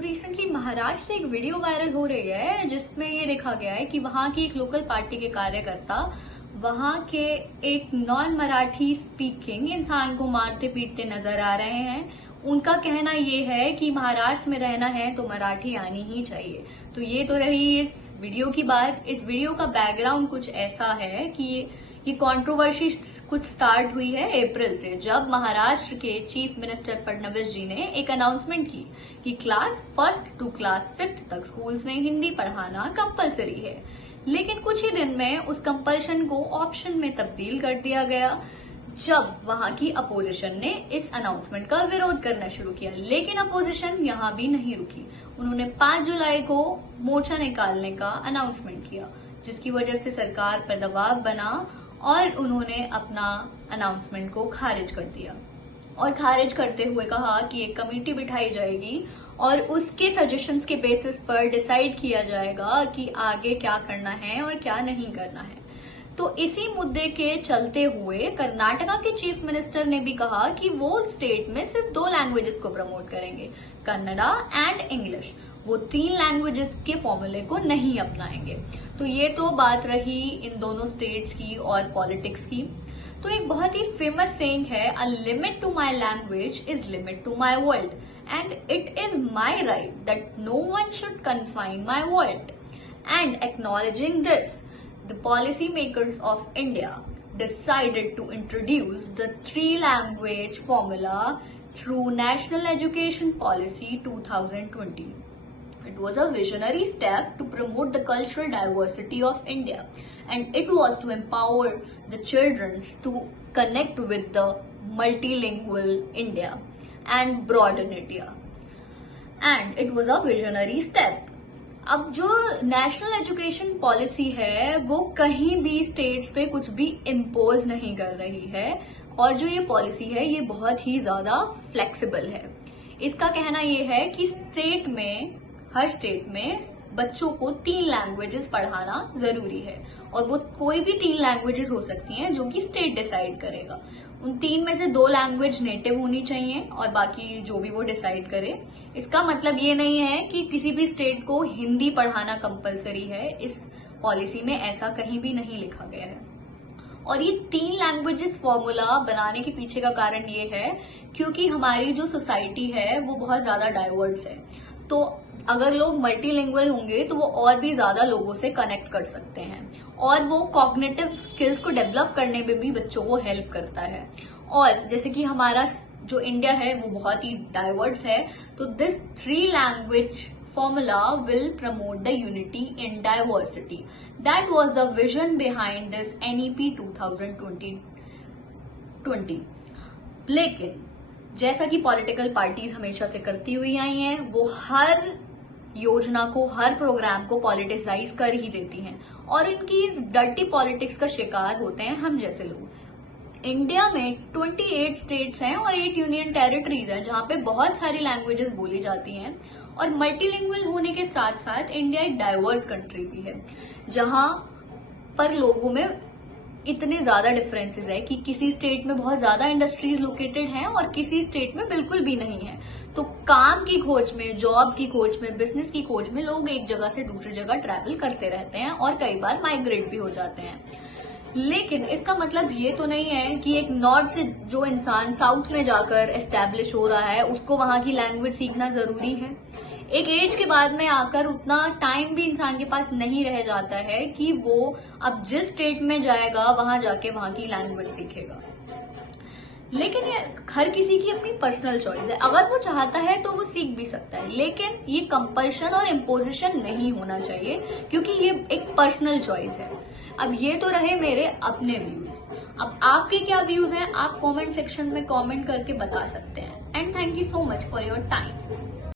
तो रिसेंटली महाराष्ट्र से एक वीडियो वायरल हो रही है जिसमें ये देखा गया है कि वहां की एक लोकल पार्टी के कार्यकर्ता वहां के एक नॉन मराठी स्पीकिंग इंसान को मारते पीटते नजर आ रहे हैं। उनका कहना ये है कि महाराष्ट्र में रहना है तो मराठी आनी ही चाहिए। तो ये तो रही इस वीडियो की बात। इस वीडियो का बैकग्राउंड कुछ ऐसा है कि ये कंट्रोवर्सी कुछ स्टार्ट हुई है अप्रैल से, जब महाराष्ट्र के चीफ मिनिस्टर फडणवीस जी ने एक अनाउंसमेंट की कि क्लास 1 टू क्लास 5 तक स्कूल्स में हिंदी पढ़ाना कंपलसरी है। लेकिन कुछ ही दिन में उस कंपल्शन को ऑप्शन में तब्दील कर दिया गया जब वहां की अपोजिशन ने इस अनाउंसमेंट का विरोध करना शुरू किया। लेकिन अपोजिशन यहां भी नहीं रुकी। उन्होंने 5 जुलाई को मोर्चा निकालने का अनाउंसमेंट किया, जिसकी वजह से सरकार पर दबाव बना और उन्होंने अपना अनाउंसमेंट को खारिज कर दिया और खारिज करते हुए कहा कि एक कमेटी बिठाई जाएगी और उसके सजेशंस के बेसिस पर डिसाइड किया जाएगा कि आगे क्या करना है और क्या नहीं करना है। तो इसी मुद्दे के चलते हुए कर्नाटका के चीफ मिनिस्टर ने भी कहा कि वो स्टेट में सिर्फ 2 लैंग्वेजेस को प्रमोट करेंगे, कन्नड़ा एंड इंग्लिश। वो 3 लैंग्वेजेस के फॉर्मूले को नहीं अपनाएंगे। तो ये तो बात रही इन दोनों स्टेट्स की और पॉलिटिक्स की। तो एक बहुत ही फेमस सेइंग है, a limit to my language is limit to my world and it is my right that no one should confine my world. And acknowledging this, the policymakers of India decided to introduce the 3-language formula through National Education Policy 2020. It was a visionary step to promote the cultural diversity of India, and it was to empower the children to connect with the multilingual India and broaden India. And it was a visionary step. अब जो national education policy है वो कहीं भी states पे कुछ भी impose नहीं कर रही है, और जो ये पॉलिसी है ये बहुत ही ज्यादा फ्लेक्सिबल है। इसका कहना ये है कि हर स्टेट में बच्चों को 3 लैंग्वेजेस पढ़ाना जरूरी है, और वो कोई भी 3 लैंग्वेजेस हो सकती हैं जो कि स्टेट डिसाइड करेगा। उन 3 में से 2 लैंग्वेज नेटिव होनी चाहिए और बाकी जो भी वो डिसाइड करे। इसका मतलब ये नहीं है कि किसी भी स्टेट को हिंदी पढ़ाना कंपलसरी है। इस पॉलिसी में ऐसा कहीं भी नहीं लिखा गया है। और ये 3 लैंग्वेजेस फॉर्मूला बनाने के पीछे का कारण ये है क्योंकि हमारी जो सोसाइटी है वो बहुत ज्यादा डाइवर्स है। तो अगर लोग मल्टीलिंगुअल होंगे तो वो और भी ज्यादा लोगों से कनेक्ट कर सकते हैं, और वो कॉग्निटिव स्किल्स को डेवलप करने में भी बच्चों को हेल्प करता है। और जैसे कि हमारा जो इंडिया है वो बहुत ही डाइवर्स है, तो this 3 language formula will promote the unity in diversity. That was the vision behind this NEP 2020. लेकिन जैसा कि पॉलिटिकल पार्टीज हमेशा से करती हुई आई हैं, वो हर योजना को, हर प्रोग्राम को पॉलिटिसाइज कर ही देती हैं, और इनकी इस डर्टी पॉलिटिक्स का शिकार होते हैं हम जैसे लोग। इंडिया में 28 स्टेट्स हैं और 8 यूनियन टेरिटरीज हैं जहां पे बहुत सारी लैंग्वेजेस बोली जाती हैं, और मल्टीलिंगुअल होने के साथ साथ इंडिया एक डाइवर्स कंट्री भी है जहां पर लोगों में इतने ज्यादा डिफरेंसेस है कि किसी स्टेट में बहुत ज्यादा इंडस्ट्रीज लोकेटेड हैं और किसी स्टेट में बिल्कुल भी नहीं है। तो काम की खोज में, जॉब की खोज में, बिजनेस की खोज में लोग एक जगह से दूसरी जगह ट्रैवल करते रहते हैं और कई बार माइग्रेट भी हो जाते हैं। लेकिन इसका मतलब ये तो नहीं है कि एक नॉर्थ से जो इंसान साउथ में जाकर एस्टेब्लिश हो रहा है उसको वहां की लैंग्वेज सीखना जरूरी है। एक एज के बाद में आकर उतना टाइम भी इंसान के पास नहीं रह जाता है कि वो अब जिस स्टेट में जाएगा वहां जाके वहां की लैंग्वेज सीखेगा। लेकिन ये हर किसी की अपनी पर्सनल चॉइस है। अगर वो चाहता है तो वो सीख भी सकता है, लेकिन ये कंपल्शन और इम्पोजिशन नहीं होना चाहिए क्योंकि ये एक पर्सनल चॉइस है। अब ये तो रहे मेरे अपने व्यूज। अब आपके क्या व्यूज हैं आप कमेंट सेक्शन में कमेंट करके बता सकते हैं। And thank you so much for your time.